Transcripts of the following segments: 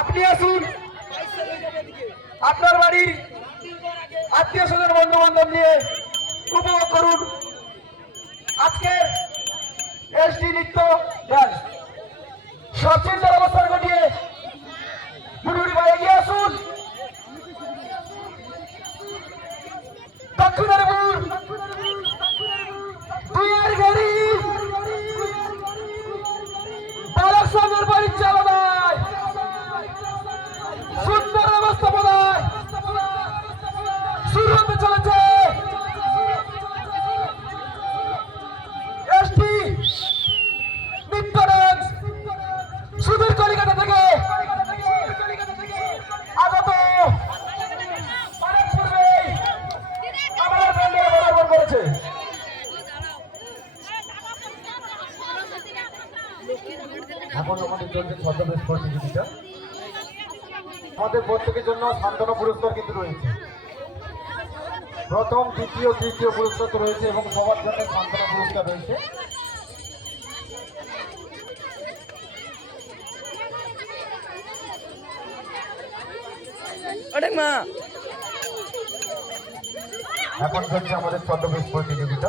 আপনি আসুন, আপনার বাড়ির আত্মীয় স্বজন বন্ধু বান্ধব নিয়ে উপভোগ করুন আজকের এসডি নৃত্য গান। সচিন্তার অবস্থান ঘটিয়ে বুড়ুড়ি ভাই এগিয়ে আসুন। দক্ষিণের বুড় দুইয়ের গাড়ি বালক সংঘের পরিচালনায় সুন্দর ব্যবস্থাপনায় শুরু হতে চলেছে এসটি নৃত্য ডান্স। সুদূর কলিকাতা থেকে আগত অনেক পূর্বেই আমাদের ব্যান্ডে পদার্পণ করেছে। এখন আমাদের চলছে ছদ্মবেশ প্রতিযোগিতা। আমাদের প্রত্যেকের জন্য সান্ত্বনা পুরস্কার কিন্তু রয়েছে। প্রথম, দ্বিতীয়, তৃতীয় পুরস্কার তো রয়েছে এবং সবার জন্য সান্ত্বনা পুরস্কার রয়েছে। এখন চলছে আমাদের ছদ্মবেশ প্রতিযোগিতা।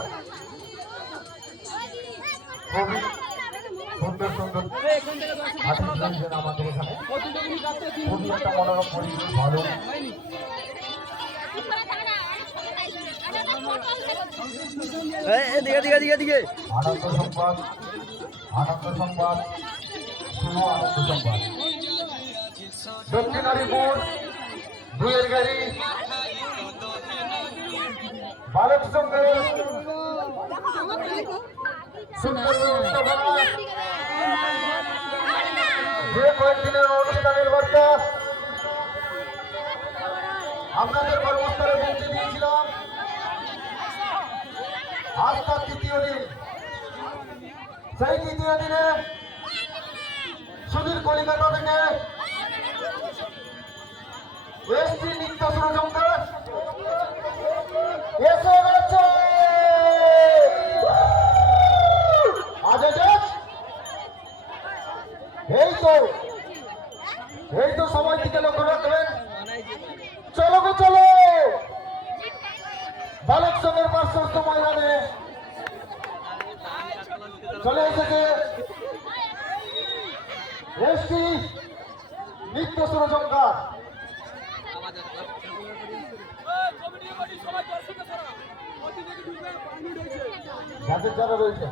খুবই সুন্দর সুন্দর আর্টিস্ট রয়েছেন আমাদের এখানে। খুবই একটা মনোরম পরিবেশ, ভালো। আনন্দ সংবাদ, আনন্দ সংবাদ, শুভ আনন্দ সংবাদ। দক্ষিণ হরিপুর দুইয়ের গাড়ি বালক সংঘের সুন্দর ব্যবস্থাপনা, যে কয়েকদিনের অনুষ্ঠানের বার্তা আপনাদের কর্মস্থলে পৌঁছে দিয়েছিলাম। আজ তার তৃতীয় দিন। সেই তৃতীয় দিনে সুদূর কলিকাতা থেকে এসটি নৃত্য সরঞ্জাম এসে গেছে। এই তো সময় দিকে লক্ষ্য রাখবেন। চলো গো চলো, বালক সংঘের পার্শ্বস্থ ময়দানে চলে এসেছে এসটি নৃত্য সরঞ্জাম। যাদের যারা রয়েছে